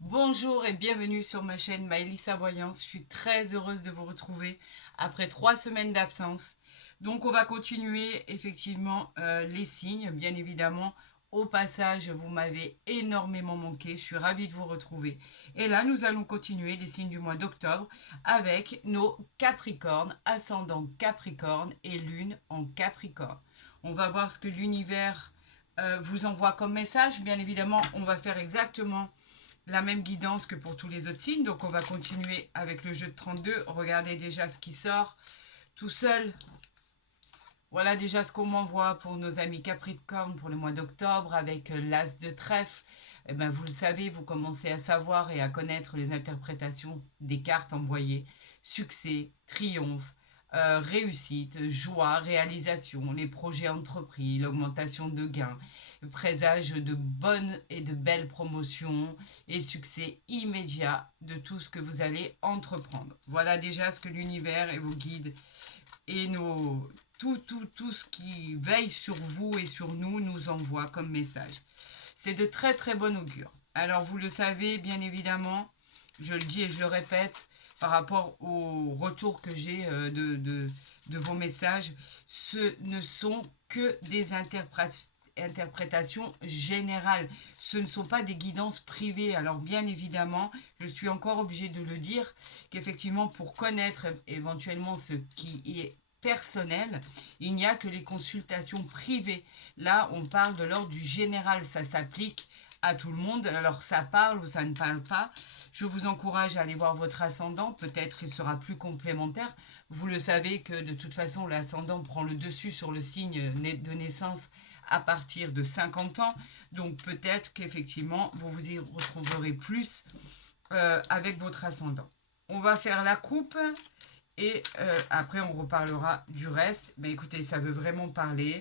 Bonjour et bienvenue sur ma chaîne Maëlissa Voyance. Je suis très heureuse de vous retrouver après 3 semaines d'absence. Donc on va continuer effectivement les signes, bien évidemment. Au passage, vous m'avez énormément manqué. Je suis ravie de vous retrouver. Et là, nous allons continuer les signes du mois d'octobre avec nos Capricornes, ascendant Capricorne et Lune en Capricorne. On va voir ce que l'univers vous envoie comme message. Bien évidemment, on va faire exactement la même guidance que pour tous les autres signes. Donc on va continuer avec le jeu de 32. Regardez déjà ce qui sort tout seul. Voilà déjà ce qu'on m'envoie pour nos amis Capricorne pour le mois d'octobre avec l'As de trèfle. Eh ben, vous le savez, vous commencez à savoir et à connaître les interprétations des cartes envoyées. Succès, triomphe, réussite, joie, réalisation, les projets entrepris, l'augmentation de gains, présage de bonnes et de belles promotions et succès immédiat de tout ce que vous allez entreprendre. Voilà déjà ce que l'univers et vos guides et tout ce qui veille sur vous et sur nous nous envoie comme message. C'est de très très bon augure. Alors vous le savez bien évidemment, je le dis et je le répète, par rapport au retour que j'ai de vos messages, ce ne sont que des interprétations générales. Ce ne sont pas des guidances privées. Alors bien évidemment, je suis encore obligée de le dire, qu'effectivement pour connaître éventuellement ce qui est personnel, il n'y a que les consultations privées. Là, on parle de l'ordre du général, ça s'applique à tout le monde. Alors ça parle ou ça ne parle pas. Je vous encourage à aller voir votre ascendant, peut-être il sera plus complémentaire. Vous le savez que de toute façon, l'ascendant prend le dessus sur le signe de naissance à partir de 50 ans. Donc peut-être qu'effectivement, vous vous y retrouverez plus avec votre ascendant. On va faire la coupe et après on reparlera du reste. Mais écoutez, ça veut vraiment parler.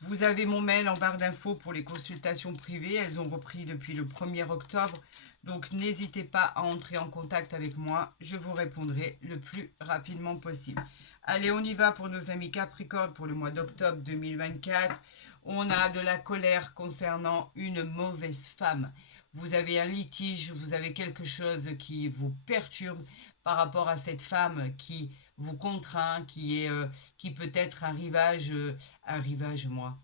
Vous avez mon mail en barre d'infos pour les consultations privées. Elles ont repris depuis le 1er octobre. Donc n'hésitez pas à entrer en contact avec moi. Je vous répondrai le plus rapidement possible. Allez, on y va pour nos amis Capricorne pour le mois d'octobre 2024. On a de la colère concernant une mauvaise femme. Vous avez un litige, vous avez quelque chose qui vous perturbe par rapport à cette femme qui vous contraint, qui peut être un rivage, moi,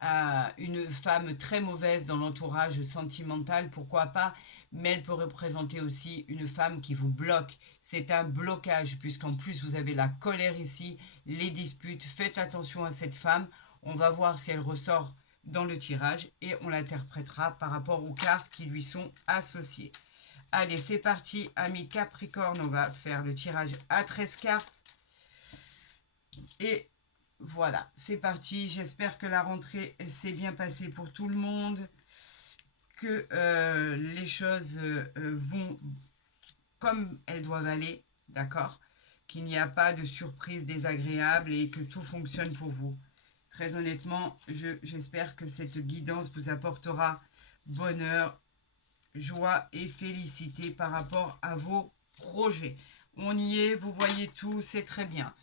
à une femme très mauvaise dans l'entourage sentimental, pourquoi pas, mais elle peut représenter aussi une femme qui vous bloque. C'est un blocage, puisqu'en plus vous avez la colère ici, les disputes. Faites attention à cette femme. On va voir si elle ressort dans le tirage et on l'interprétera par rapport aux cartes qui lui sont associées. Allez, c'est parti, amis Capricorne, on va faire le tirage à 13 cartes. Et voilà, c'est parti. J'espère que la rentrée s'est bien passée pour tout le monde, que les choses vont comme elles doivent aller, d'accord? Qu'il n'y a pas de surprise désagréable et que tout fonctionne pour vous. Très honnêtement, j'espère que cette guidance vous apportera bonheur, joie et félicité par rapport à vos projets. On y est, vous voyez tout, c'est très bien.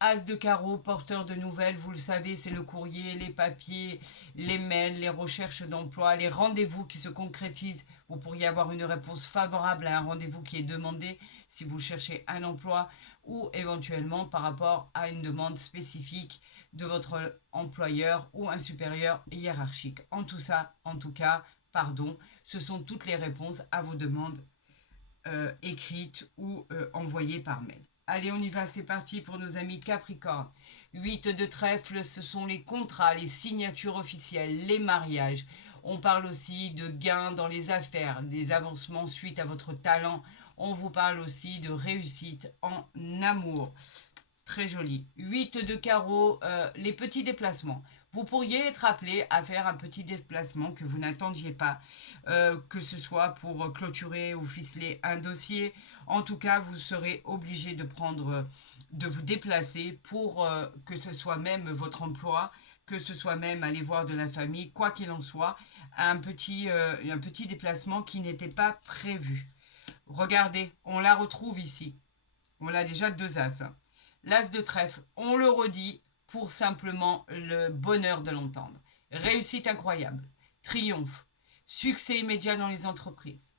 As de carreau, porteur de nouvelles, vous le savez, c'est le courrier, les papiers, les mails, les recherches d'emploi, les rendez-vous qui se concrétisent. Vous pourriez avoir une réponse favorable à un rendez-vous qui est demandé si vous cherchez un emploi ou éventuellement par rapport à une demande spécifique de votre employeur ou un supérieur hiérarchique. En tout cas, pardon, ce sont toutes les réponses à vos demandes écrites ou envoyées par mail. Allez, on y va, c'est parti pour nos amis Capricorne. 8 de trèfle, ce sont les contrats, les signatures officielles, les mariages. On parle aussi de gains dans les affaires, des avancements suite à votre talent. On vous parle aussi de réussite en amour. Très joli. 8 de carreau, les petits déplacements. Vous pourriez être appelé à faire un petit déplacement que vous n'attendiez pas, que ce soit pour clôturer ou ficeler un dossier. En tout cas, vous serez obligé de vous déplacer pour que ce soit même votre emploi, que ce soit même aller voir de la famille, quoi qu'il en soit, un petit déplacement qui n'était pas prévu. Regardez, on la retrouve ici. On a déjà 2 as. L'as de trèfle, on le redit pour simplement le bonheur de l'entendre. Réussite incroyable, triomphe, succès immédiat dans les entreprises,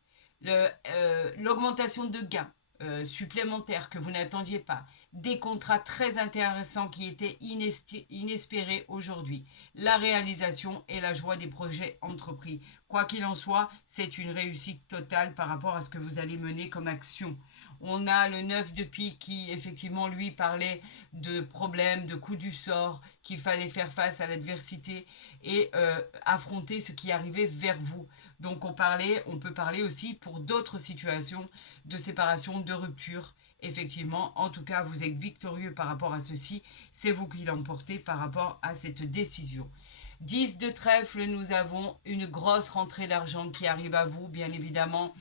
l'augmentation de gains supplémentaires que vous n'attendiez pas, des contrats très intéressants qui étaient inespérés aujourd'hui, la réalisation et la joie des projets entrepris. Quoi qu'il en soit, c'est une réussite totale par rapport à ce que vous allez mener comme action. On a le 9 de pique qui, effectivement, lui parlait de problèmes, de coups du sort, qu'il fallait faire face à l'adversité et affronter ce qui arrivait vers vous. Donc on peut parler aussi pour d'autres situations de séparation, de rupture. Effectivement, en tout cas, vous êtes victorieux par rapport à ceci. C'est vous qui l'emportez par rapport à cette décision. 10 de trèfle, nous avons une grosse rentrée d'argent qui arrive à vous, bien évidemment.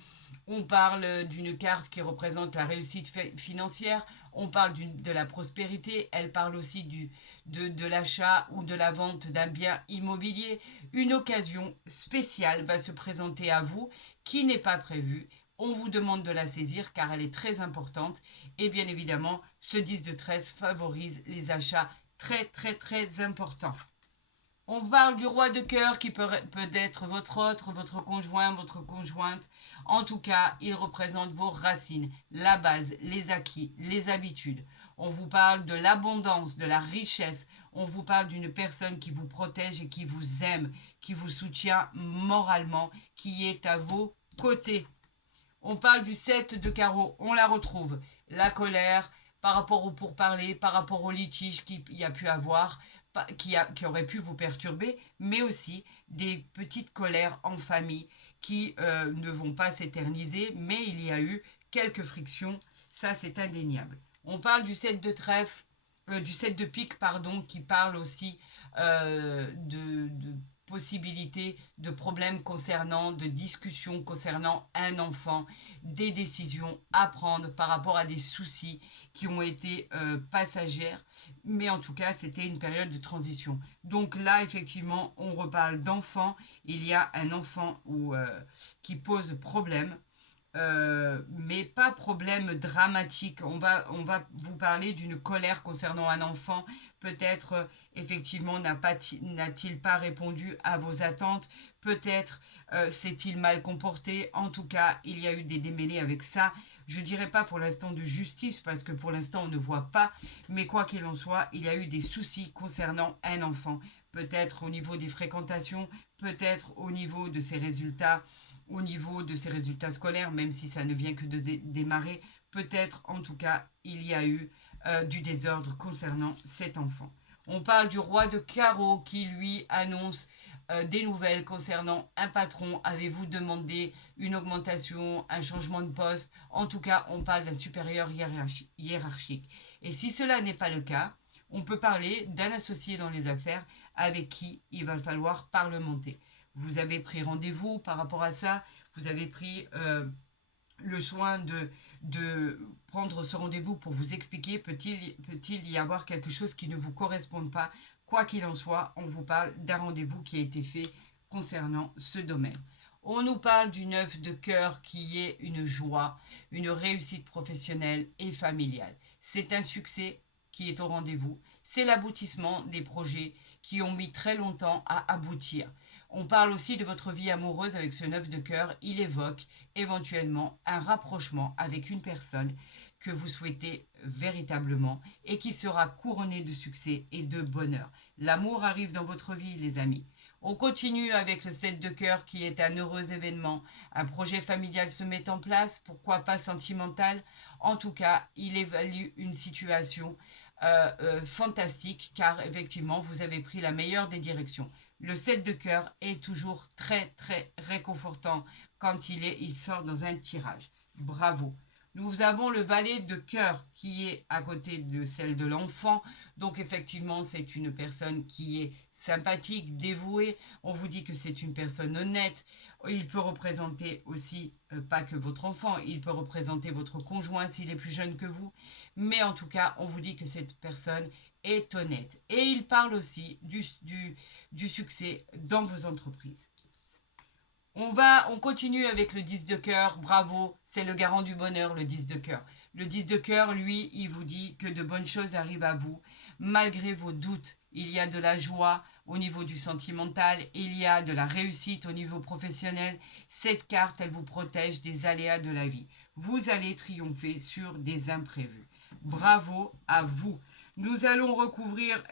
On parle d'une carte qui représente la réussite financière. On parle de la prospérité. Elle parle aussi de l'achat ou de la vente d'un bien immobilier. Une occasion spéciale va se présenter à vous qui n'est pas prévue. On vous demande de la saisir car elle est très importante. Et bien évidemment, ce 10 de 13 favorise les achats très très très importants. On parle du roi de cœur qui peut être votre autre, votre conjoint, votre conjointe. En tout cas, il représente vos racines, la base, les acquis, les habitudes. On vous parle de l'abondance, de la richesse. On vous parle d'une personne qui vous protège et qui vous aime, qui vous soutient moralement, qui est à vos côtés. On parle du 7 de carreau, on la retrouve. La colère par rapport au pourparler, par rapport au litige qu'il y a pu avoir, qui aurait pu vous perturber, mais aussi des petites colères en famille qui ne vont pas s'éterniser, mais il y a eu quelques frictions, ça c'est indéniable. On parle du 7 de trèfle, du 7 de pique, pardon, qui parle aussi de possibilités de problèmes concernant, de discussions concernant un enfant, des décisions à prendre par rapport à des soucis qui ont été passagères, mais en tout cas c'était une période de transition. Donc là effectivement on reparle d'enfants, il y a un enfant qui pose problème, mais pas problème dramatique. On va vous parler d'une colère concernant un enfant. Peut-être, effectivement, n'a-t-il pas répondu à vos attentes. Peut-être s'est-il mal comporté. En tout cas, il y a eu des démêlés avec ça. Je ne dirais pas pour l'instant de justice, parce que pour l'instant, on ne voit pas. Mais quoi qu'il en soit, il y a eu des soucis concernant un enfant. Peut-être au niveau des fréquentations, peut-être au niveau de ses résultats, au niveau de ses résultats scolaires, même si ça ne vient que de démarrer. Peut-être, en tout cas, il y a eu du désordre concernant cet enfant. On parle du roi de carreau qui, lui, annonce des nouvelles concernant un patron. Avez-vous demandé une augmentation, un changement de poste? En tout cas, on parle d'un supérieur hiérarchique. Et si cela n'est pas le cas, on peut parler d'un associé dans les affaires avec qui il va falloir parlementer. Vous avez pris rendez-vous par rapport à ça, vous avez pris le soin de prendre ce rendez-vous pour vous expliquer, peut-il y avoir quelque chose qui ne vous corresponde pas. Quoi qu'il en soit, on vous parle d'un rendez-vous qui a été fait concernant ce domaine. On nous parle du 9 de cœur qui est une joie, une réussite professionnelle et familiale. C'est un succès qui est au rendez-vous. C'est l'aboutissement des projets qui ont mis très longtemps à aboutir. On parle aussi de votre vie amoureuse avec ce 9 de cœur. Il évoque éventuellement un rapprochement avec une personne que vous souhaitez véritablement et qui sera couronnée de succès et de bonheur. L'amour arrive dans votre vie, les amis. On continue avec le 7 de cœur qui est un heureux événement. Un projet familial se met en place, pourquoi pas sentimental. En tout cas, il évalue une situation fantastique car effectivement, vous avez pris la meilleure des directions. Le 7 de cœur est toujours très très réconfortant quand il sort dans un tirage. Bravo. Nous avons le valet de cœur qui est à côté de celle de l'enfant. Donc effectivement, c'est une personne qui est sympathique, dévouée. On vous dit que c'est une personne honnête. Il peut représenter aussi, pas que votre enfant, il peut représenter votre conjoint s'il est plus jeune que vous. Mais en tout cas, on vous dit que cette personne est honnête. Et il parle aussi du succès dans vos entreprises. On continue avec le 10 de cœur. Bravo, c'est le garant du bonheur, le 10 de cœur. Le 10 de cœur, lui, il vous dit que de bonnes choses arrivent à vous. Malgré vos doutes, il y a de la joie au niveau du sentimental, il y a de la réussite au niveau professionnel. Cette carte, elle vous protège des aléas de la vie. Vous allez triompher sur des imprévus. Bravo à vous. Nous allons recouvrir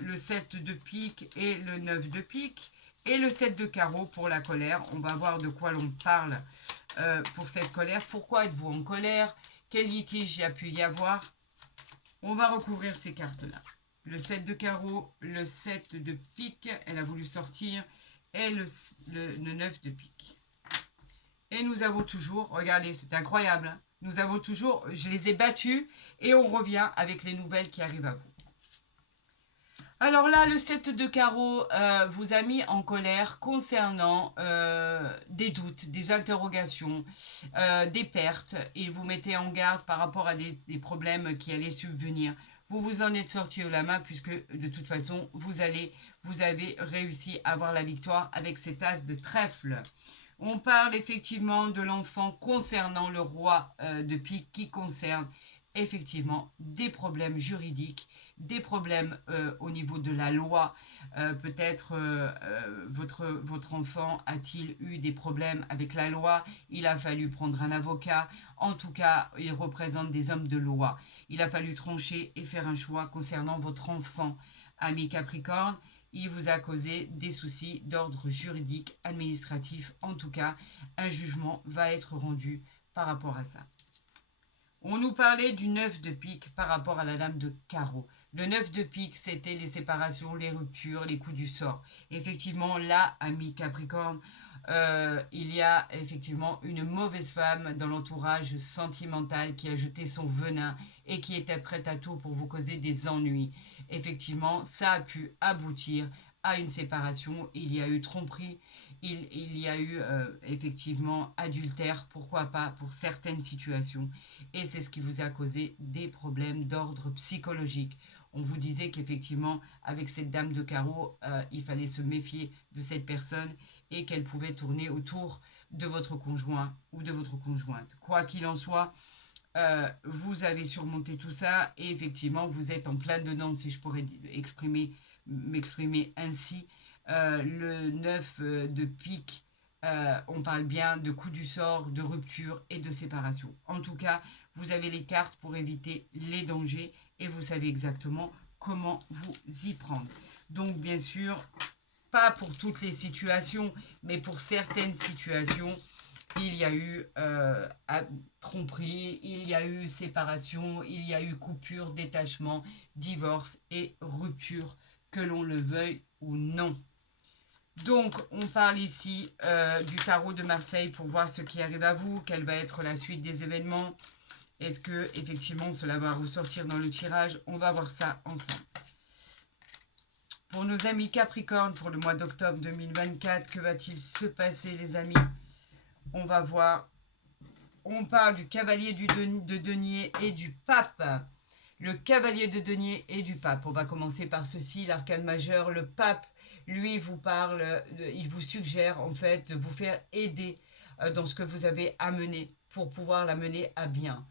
le 7 de pique et le 9 de pique et le 7 de carreau pour la colère. On va voir de quoi l'on parle pour cette colère. Pourquoi êtes-vous en colère? Quel litige il y a pu y avoir? On va recouvrir ces cartes-là. Le 7 de carreau, le 7 de pique, elle a voulu sortir, et le 9 de pique. Et nous avons toujours, regardez, c'est incroyable, hein, nous avons toujours, je les ai battus, et on revient avec les nouvelles qui arrivent à vous. Alors là, le 7 de carreau vous a mis en colère concernant des doutes, des interrogations, des pertes. Il vous mettait en garde par rapport à des problèmes qui allaient subvenir. Vous vous en êtes sorti de la main puisque de toute façon, vous avez réussi à avoir la victoire avec cet as de trèfle. On parle effectivement de l'enfant concernant le roi de pique qui concerne effectivement des problèmes juridiques, des problèmes au niveau de la loi. Peut-être votre enfant a-t-il eu des problèmes avec la loi? Il a fallu prendre un avocat. En tout cas, il représente des hommes de loi. Il a fallu trancher et faire un choix concernant votre enfant, ami Capricorne. Il vous a causé des soucis d'ordre juridique, administratif. En tout cas, un jugement va être rendu par rapport à ça. On nous parlait du 9 de pique par rapport à la dame de carreau. Le 9 de pique, c'était les séparations, les ruptures, les coups du sort. Effectivement, là, ami Capricorne, il y a effectivement une mauvaise femme dans l'entourage sentimental qui a jeté son venin et qui était prête à tout pour vous causer des ennuis. Effectivement, ça a pu aboutir à une séparation. Il y a eu tromperie, il y a eu effectivement adultère, pourquoi pas pour certaines situations. Et c'est ce qui vous a causé des problèmes d'ordre psychologique. On vous disait qu'effectivement, avec cette dame de carreau, il fallait se méfier de cette personne et qu'elle pouvait tourner autour de votre conjoint ou de votre conjointe. Quoi qu'il en soit, vous avez surmonté tout ça et effectivement, vous êtes en plein dedans, si je pourrais m'exprimer ainsi. Le 9 de pique, on parle bien de coup du sort, de rupture et de séparation. En tout cas, vous avez les cartes pour éviter les dangers et vous savez exactement comment vous y prendre. Donc, bien sûr, pas pour toutes les situations, mais pour certaines situations, il y a eu tromperie, il y a eu séparation, il y a eu coupure, détachement, divorce et rupture, que l'on le veuille ou non. Donc, on parle ici du tarot de Marseille pour voir ce qui arrive à vous, quelle va être la suite des événements. Est-ce que, effectivement, cela va ressortir dans le tirage? On va voir ça ensemble. Pour nos amis Capricorne, pour le mois d'octobre 2024, que va-t-il se passer, les amis? On va voir. On parle du cavalier de denier et du pape. Le cavalier de denier et du pape. On va commencer par ceci, l'arcane majeur. Le pape, lui, vous parle, il vous suggère en fait de vous faire aider dans ce que vous avez à mener pour pouvoir la mener à bien.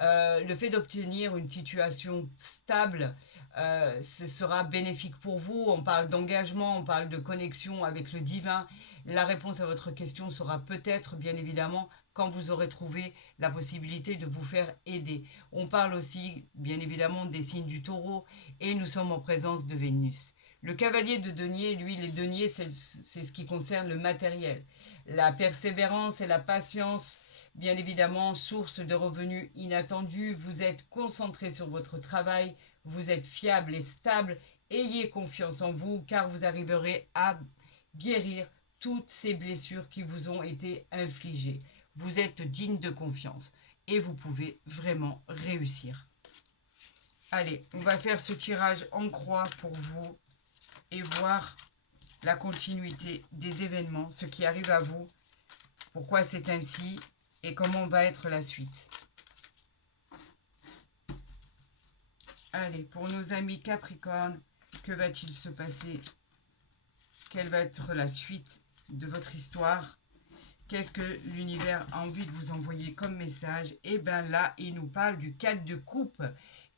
Le fait d'obtenir une situation stable, ce sera bénéfique pour vous. On parle d'engagement, on parle de connexion avec le divin. La réponse à votre question sera peut-être, bien évidemment, quand vous aurez trouvé la possibilité de vous faire aider. On parle aussi, bien évidemment, des signes du taureau et nous sommes en présence de Vénus. Le cavalier de denier, lui, les deniers, c'est ce qui concerne le matériel. La persévérance et la patience, bien évidemment, source de revenus inattendus. Vous êtes concentré sur votre travail, vous êtes fiable et stable. Ayez confiance en vous car vous arriverez à guérir toutes ces blessures qui vous ont été infligées. Vous êtes digne de confiance et vous pouvez vraiment réussir. Allez, on va faire ce tirage en croix pour vous et voir la continuité des événements, ce qui arrive à vous, pourquoi c'est ainsi et comment va être la suite. Allez, pour nos amis Capricorne, que va-t-il se passer? Quelle va être la suite de votre histoire? Qu'est-ce que l'univers a envie de vous envoyer comme message? Et bien là, il nous parle du 4 de coupe,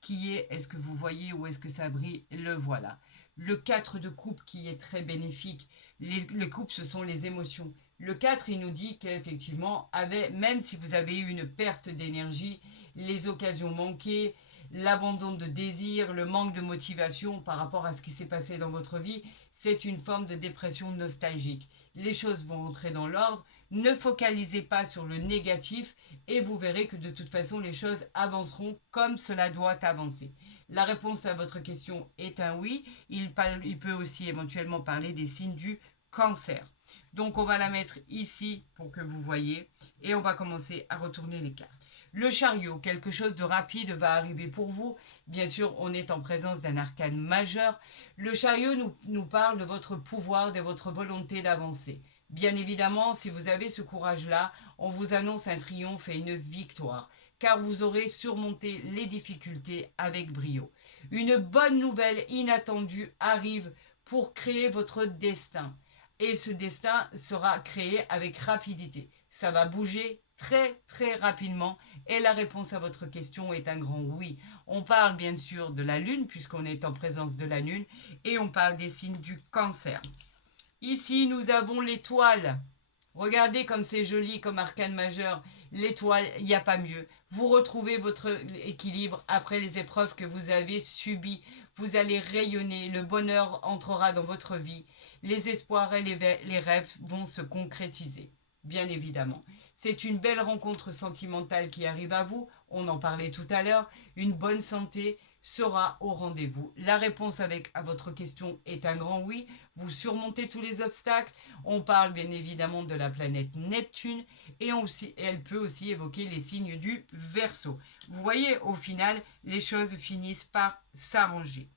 qui est, est-ce que vous voyez où est-ce que ça brille? Le voilà. Le 4 de coupe qui est très bénéfique. Le coupe, ce sont les émotions. Le 4, il nous dit qu'effectivement, même si vous avez eu une perte d'énergie, les occasions manquées, l'abandon de désir, le manque de motivation par rapport à ce qui s'est passé dans votre vie, c'est une forme de dépression nostalgique. Les choses vont entrer dans l'ordre, ne focalisez pas sur le négatif et vous verrez que de toute façon les choses avanceront comme cela doit avancer. La réponse à votre question est un oui. Il peut aussi éventuellement parler des signes du cancer. Donc on va la mettre ici pour que vous voyez et on va commencer à retourner les cartes. Le chariot, quelque chose de rapide va arriver pour vous. Bien sûr, on est en présence d'un arcane majeur. Le chariot nous parle de votre pouvoir, de votre volonté d'avancer. Bien évidemment, si vous avez ce courage-là, on vous annonce un triomphe et une victoire, car vous aurez surmonté les difficultés avec brio. Une bonne nouvelle inattendue arrive pour créer votre destin. Et ce destin sera créé avec rapidité. Ça va bouger très rapidement et la réponse à votre question est un grand oui. On parle bien sûr de la lune puisqu'on est en présence de la lune et on parle des signes du cancer. Ici nous avons l'étoile. Regardez comme c'est joli comme arcane majeur. L'étoile, il n'y a pas mieux. Vous retrouvez votre équilibre après les épreuves que vous avez subies. Vous allez rayonner, le bonheur entrera dans votre vie. Les espoirs et les rêves vont se concrétiser, bien évidemment. C'est une belle rencontre sentimentale qui arrive à vous. On en parlait tout à l'heure. Une bonne santé sera au rendez-vous. La réponse à votre question est un grand oui. Vous surmontez tous les obstacles. On parle bien évidemment de la planète Neptune et elle peut aussi évoquer les signes du Verseau. Vous voyez, au final, les choses finissent par s'arranger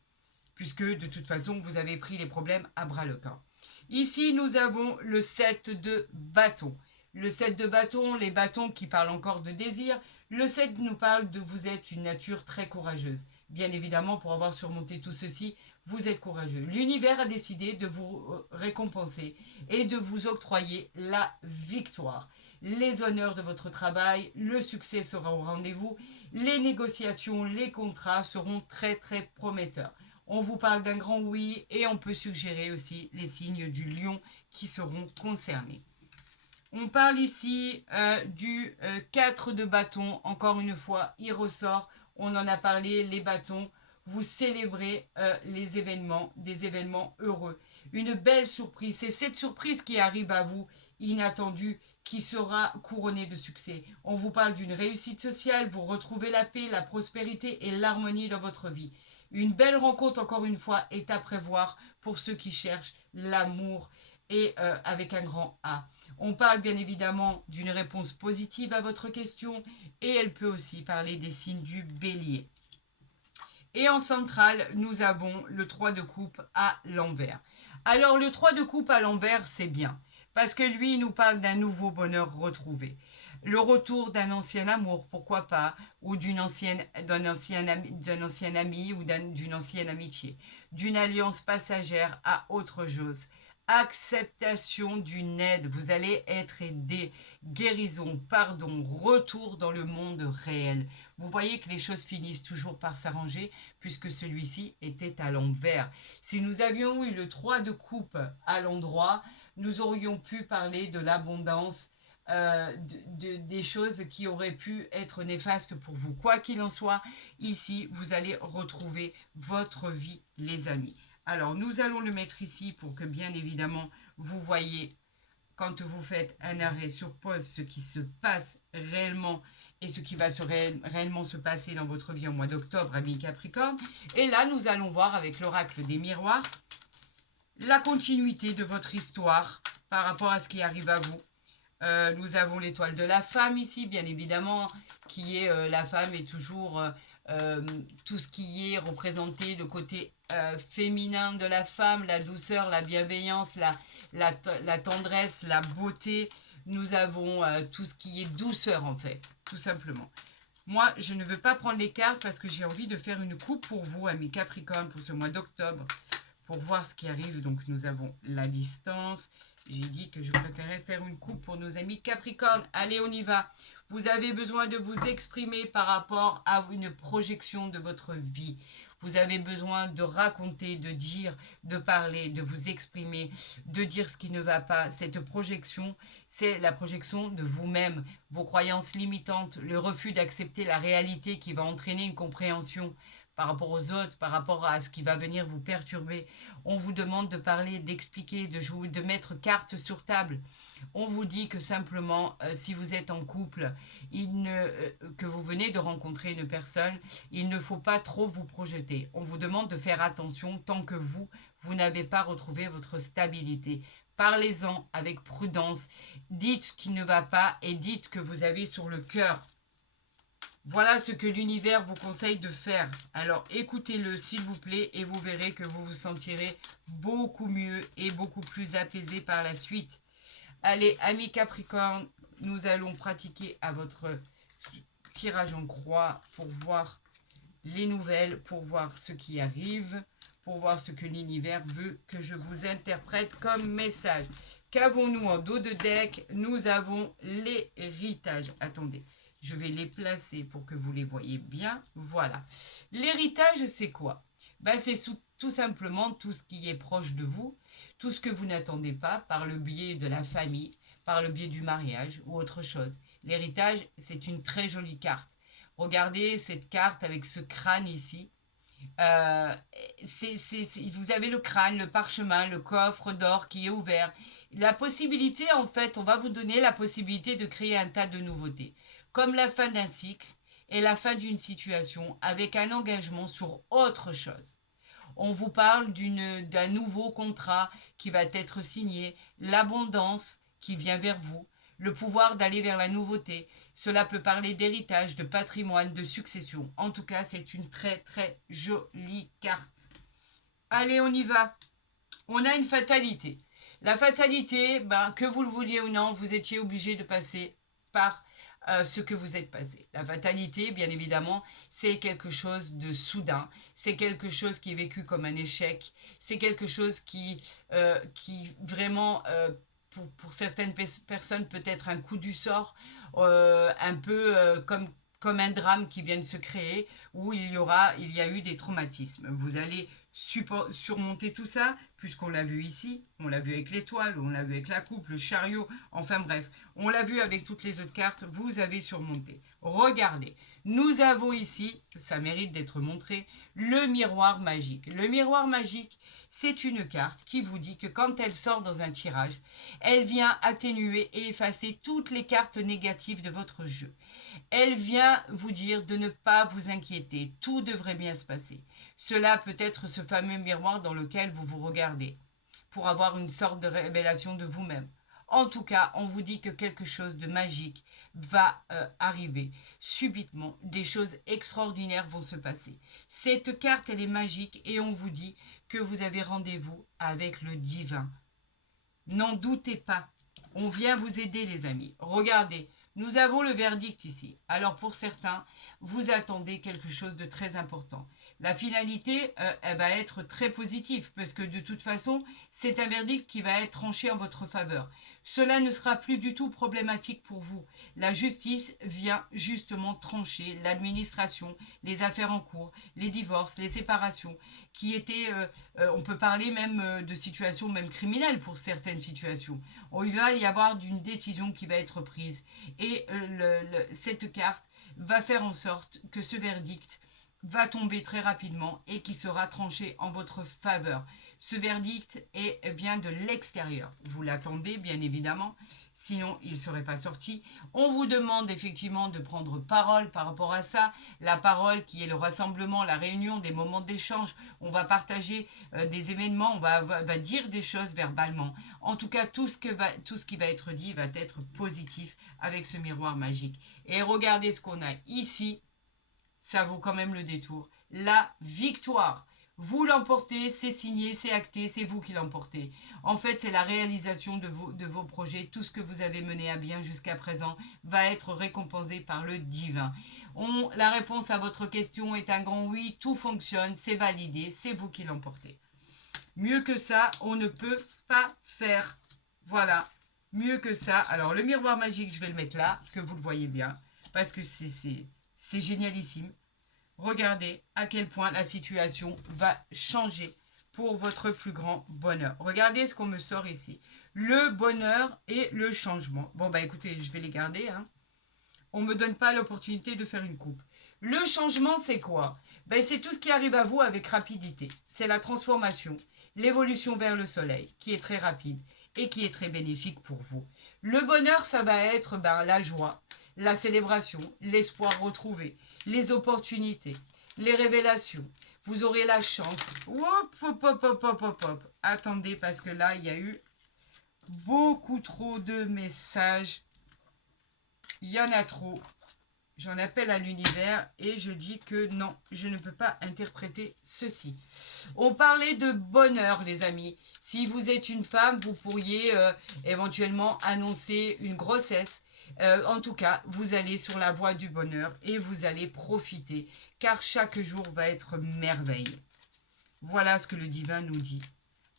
puisque de toute façon, vous avez pris les problèmes à bras-le-corps. Ici, nous avons le 7 de bâton. Le 7 de bâton, les bâtons qui parlent encore de désir. Le 7 nous parle de vous êtes une nature très courageuse. Bien évidemment, pour avoir surmonté tout ceci, vous êtes courageux. L'univers a décidé de vous récompenser et de vous octroyer la victoire. Les honneurs de votre travail, le succès sera au rendez-vous. Les négociations, les contrats seront très prometteurs. On vous parle d'un grand oui et on peut suggérer aussi les signes du lion qui seront concernés. On parle ici du 4 de bâton. Encore une fois, il ressort. On en a parlé, les bâtons. Vous célébrez les événements, des événements heureux. Une belle surprise. C'est cette surprise qui arrive à vous, inattendue, qui sera couronnée de succès. On vous parle d'une réussite sociale. Vous retrouvez la paix, la prospérité et l'harmonie dans votre vie. Une belle rencontre, encore une fois, est à prévoir pour ceux qui cherchent l'amour et avec un grand A. On parle bien évidemment d'une réponse positive à votre question et elle peut aussi parler des signes du bélier. Et en centrale, nous avons le 3 de coupe à l'envers. Alors le 3 de coupe à l'envers, c'est bien, parce que lui, il nous parle d'un nouveau bonheur retrouvé. Le retour d'un ancien amour, pourquoi pas, ou d'un ancien ami ou d'une ancienne amitié, d'une alliance passagère à autre chose. Acceptation d'une aide, vous allez être aidé, guérison, pardon, retour dans le monde réel. Vous voyez que les choses finissent toujours par s'arranger puisque celui-ci était à l'envers. Si nous avions eu le 3 de coupe à l'endroit, nous aurions pu parler de l'abondance, des choses qui auraient pu être néfastes pour vous. Quoi qu'il en soit, ici, vous allez retrouver votre vie, les amis. Alors, nous allons le mettre ici pour que, bien évidemment, vous voyez, quand vous faites un arrêt sur pause, ce qui se passe réellement et ce qui va réellement se passer dans votre vie au mois d'octobre, amis Capricorne. Et là, nous allons voir avec l'oracle des miroirs la continuité de votre histoire par rapport à ce qui arrive à vous. Nous avons l'étoile de la femme ici, bien évidemment, qui est la femme est toujours tout ce qui est représenté de côté féminin de la femme, la douceur, la bienveillance, la tendresse, la beauté. Nous avons tout ce qui est douceur en fait, tout simplement. Moi, je ne veux pas prendre les cartes parce que j'ai envie de faire une coupe pour vous, amis Capricorne, pour ce mois d'octobre, pour voir ce qui arrive. Donc, nous avons la distance. J'ai dit que je préférais faire une coupe pour nos amis Capricorne. Allez, on y va. Vous avez besoin de vous exprimer par rapport à une projection de votre vie. vous avez besoin de raconter, de dire, de parler, de vous exprimer, de dire ce qui ne va pas. Cette projection, c'est la projection de vous-même, vos croyances limitantes, le refus d'accepter la réalité qui va entraîner une compréhension par rapport aux autres, par rapport à ce qui va venir vous perturber. On vous demande de parler, d'expliquer, de jouer, de mettre carte sur table. On vous dit que simplement, si vous êtes en couple, que vous venez de rencontrer une personne, il ne faut pas trop vous projeter. On vous demande de faire attention tant que vous n'avez pas retrouvé votre stabilité. Parlez-en avec prudence, dites ce qui ne va pas et dites ce que vous avez sur le cœur. Voilà ce que l'univers vous conseille de faire. Alors écoutez-le s'il vous plaît et vous verrez que vous vous sentirez beaucoup mieux et beaucoup plus apaisé par la suite. Allez, amis Capricorne, nous allons pratiquer à votre tirage en croix pour voir les nouvelles, pour voir ce qui arrive, pour voir ce que l'univers veut que je vous interprète comme message. Qu'avons-nous en dos de deck? Nous avons l'héritage. Attendez, je vais les placer pour que vous les voyez bien. Voilà. L'héritage, c'est quoi? C'est tout simplement tout ce qui est proche de vous, tout ce que vous n'attendez pas par le biais de la famille, par le biais du mariage ou autre chose. L'héritage, c'est une très jolie carte. Regardez cette carte avec ce crâne ici. Vous avez le crâne, le parchemin, le coffre d'or qui est ouvert. La possibilité, en fait, on va vous donner la possibilité de créer un tas de nouveautés, comme la fin d'un cycle et la fin d'une situation avec un engagement sur autre chose. On vous parle d'un nouveau contrat qui va être signé, l'abondance qui vient vers vous, le pouvoir d'aller vers la nouveauté. Cela peut parler d'héritage, de patrimoine, de succession. En tout cas, c'est une très très jolie carte. Allez, on y va. On a une fatalité. La fatalité, que vous le vouliez ou non, vous étiez obligé de passer par ce que vous êtes passé. La fatalité, bien évidemment, c'est quelque chose de soudain, c'est quelque chose qui est vécu comme un échec, c'est quelque chose qui vraiment, pour certaines personnes, peut être un coup du sort, un peu comme un drame qui vient de se créer, où il y a eu des traumatismes. Vous allez surmonter tout ça, puisqu'on l'a vu ici, on l'a vu avec l'étoile, on l'a vu avec la coupe, le chariot, enfin bref, on l'a vu avec toutes les autres cartes, vous avez surmonté. Regardez, nous avons ici, ça mérite d'être montré, le miroir magique. Le miroir magique, c'est une carte qui vous dit que quand elle sort dans un tirage, elle vient atténuer et effacer toutes les cartes négatives de votre jeu. Elle vient vous dire de ne pas vous inquiéter, tout devrait bien se passer. Cela peut être ce fameux miroir dans lequel vous vous regardez, pour avoir une sorte de révélation de vous-même. En tout cas, on vous dit que quelque chose de magique va arriver. Subitement, des choses extraordinaires vont se passer. Cette carte, elle est magique et on vous dit que vous avez rendez-vous avec le divin. N'en doutez pas. On vient vous aider, les amis. Regardez, nous avons le verdict ici. Alors pour certains, vous attendez quelque chose de très important. La finalité, elle va être très positive parce que de toute façon, c'est un verdict qui va être tranché en votre faveur. Cela ne sera plus du tout problématique pour vous. La justice vient justement trancher l'administration, les affaires en cours, les divorces, les séparations, qui étaient, on peut parler même de situations même criminelles pour certaines situations. Il va y avoir une décision qui va être prise et cette carte va faire en sorte que ce verdict va tomber très rapidement et qui sera tranché en votre faveur. Ce verdict vient de l'extérieur. Vous l'attendez, bien évidemment, sinon il ne serait pas sorti. On vous demande effectivement de prendre parole par rapport à ça. La parole qui est le rassemblement, la réunion, des moments d'échange. On va partager des événements, on va dire des choses verbalement. En tout cas, tout ce qui va être dit va être positif avec ce miroir magique. Et regardez ce qu'on a ici. Ça vaut quand même le détour. La victoire. Vous l'emportez, c'est signé, c'est acté, c'est vous qui l'emportez. En fait, c'est la réalisation de vos projets. Tout ce que vous avez mené à bien jusqu'à présent va être récompensé par le divin. La réponse à votre question est un grand oui. Tout fonctionne, c'est validé, c'est vous qui l'emportez. Mieux que ça, on ne peut pas faire. Voilà, mieux que ça. Alors, le miroir magique, je vais le mettre là, que vous le voyez bien, parce que c'est génialissime. regardez à quel point la situation va changer pour votre plus grand bonheur. Regardez ce qu'on me sort ici. Le bonheur et le changement. Bon, bah écoutez, je vais les garder. Hein. On ne me donne pas l'opportunité de faire une coupe. Le changement, c'est quoi? Ben, c'est tout ce qui arrive à vous avec rapidité. C'est la transformation, l'évolution vers le soleil, qui est très rapide et qui est très bénéfique pour vous. Le bonheur, ça va être la joie, la célébration, l'espoir retrouvé, les opportunités, les révélations. Vous aurez la chance. Hop, hop, hop, hop, hop, hop, hop. Attendez, parce que là, il y a eu beaucoup trop de messages. Il y en a trop. J'en appelle à l'univers et je dis que non, je ne peux pas interpréter ceci. On parlait de bonheur, les amis. Si vous êtes une femme, vous pourriez éventuellement annoncer une grossesse. En tout cas, vous allez sur la voie du bonheur et vous allez profiter, car chaque jour va être merveille. Voilà ce que le divin nous dit.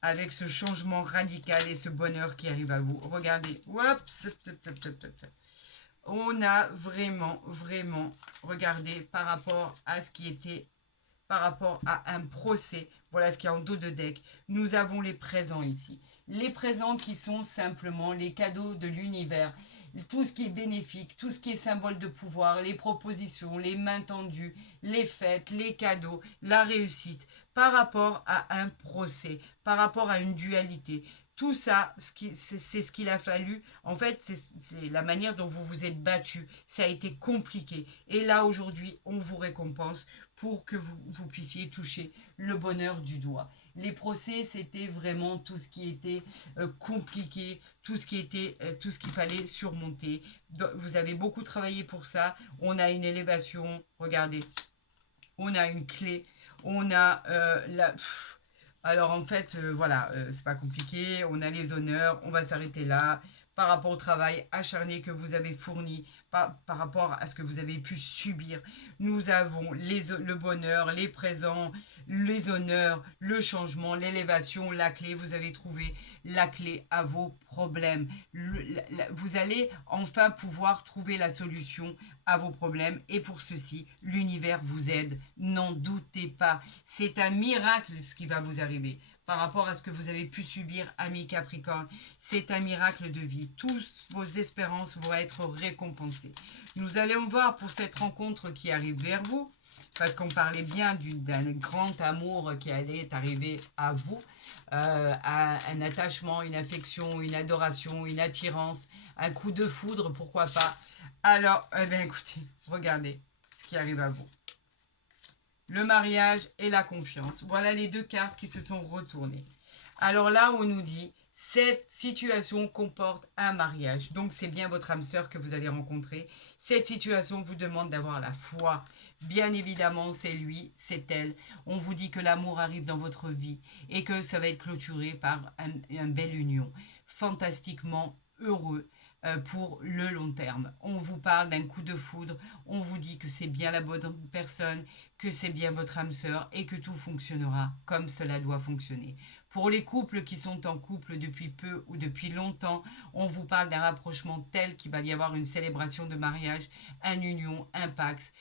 Avec ce changement radical et ce bonheur qui arrive à vous. Regardez. Oups, on a vraiment, regardé par rapport à ce qui était, par rapport à un procès. Voilà ce qu'il y a en dos de deck. Nous avons les présents ici. Les présents qui sont simplement les cadeaux de l'univers. Tout ce qui est bénéfique, tout ce qui est symbole de pouvoir, les propositions, les mains tendues, les fêtes, les cadeaux, la réussite, par rapport à un procès, par rapport à une dualité. Tout ça, c'est ce qu'il a fallu. En fait, c'est la manière dont vous vous êtes battu. Ça a été compliqué. Et là, aujourd'hui, on vous récompense pour que vous puissiez toucher le bonheur du doigt. Les procès, c'était vraiment tout ce qui était compliqué, tout ce qu'il fallait surmonter. Donc, vous avez beaucoup travaillé pour ça. On a une élévation, regardez, on a une clé, on a alors en fait, voilà, c'est pas compliqué, on a les honneurs, on va s'arrêter là. Par rapport au travail acharné que vous avez fourni, par rapport à ce que vous avez pu subir, nous avons le bonheur, les présents, les honneurs, le changement, l'élévation, la clé. Vous avez trouvé la clé à vos problèmes. Vous allez enfin pouvoir trouver la solution à vos problèmes. Et pour ceci, l'univers vous aide. N'en doutez pas. C'est un miracle ce qui va vous arriver par rapport à ce que vous avez pu subir, ami Capricorne. C'est un miracle de vie. Toutes vos espérances vont être récompensées. Nous allons voir pour cette rencontre qui arrive vers vous, parce qu'on parlait bien d'un grand amour qui allait arriver à vous, à un attachement, une affection, une adoration, une attirance, un coup de foudre, pourquoi pas. Alors, eh bien, écoutez, regardez ce qui arrive à vous. Le mariage et la confiance. Voilà les deux cartes qui se sont retournées. Alors là, on nous dit, cette situation comporte un mariage. Donc, c'est bien votre âme sœur que vous allez rencontrer. Cette situation vous demande d'avoir la foi. Bien évidemment, c'est lui, c'est elle. On vous dit que l'amour arrive dans votre vie et que ça va être clôturé par une belle union. Fantastiquement heureux pour le long terme. On vous parle d'un coup de foudre, on vous dit que c'est bien la bonne personne, que c'est bien votre âme sœur et que tout fonctionnera comme cela doit fonctionner. Pour les couples qui sont en couple depuis peu ou depuis longtemps, on vous parle d'un rapprochement tel qu'il va y avoir une célébration de mariage, une union, un pax,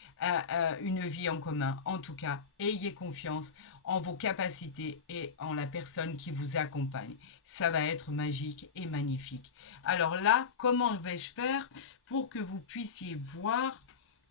une vie en commun. En tout cas, ayez confiance en vos capacités et en la personne qui vous accompagne. Ça va être magique et magnifique. Alors là, comment vais-je faire pour que vous puissiez voir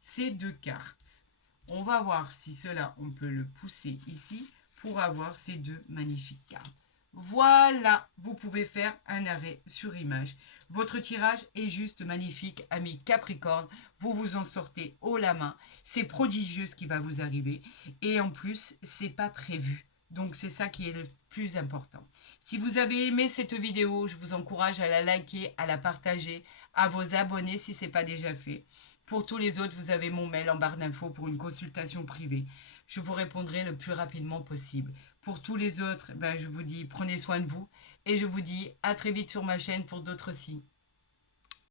ces deux cartes? On va voir si cela, on peut le pousser ici pour avoir ces deux magnifiques cartes. Voilà, vous pouvez faire un arrêt sur image. Votre tirage est juste magnifique, ami Capricorne. Vous vous en sortez haut la main. C'est prodigieux ce qui va vous arriver. Et en plus, c'est pas prévu. Donc c'est ça qui est le plus important. Si vous avez aimé cette vidéo, je vous encourage à la liker, à la partager, à vous abonner si ce n'est pas déjà fait. Pour tous les autres, vous avez mon mail en barre d'infos pour une consultation privée. Je vous répondrai le plus rapidement possible. Pour tous les autres, je vous dis prenez soin de vous et je vous dis à très vite sur ma chaîne pour d'autres signes.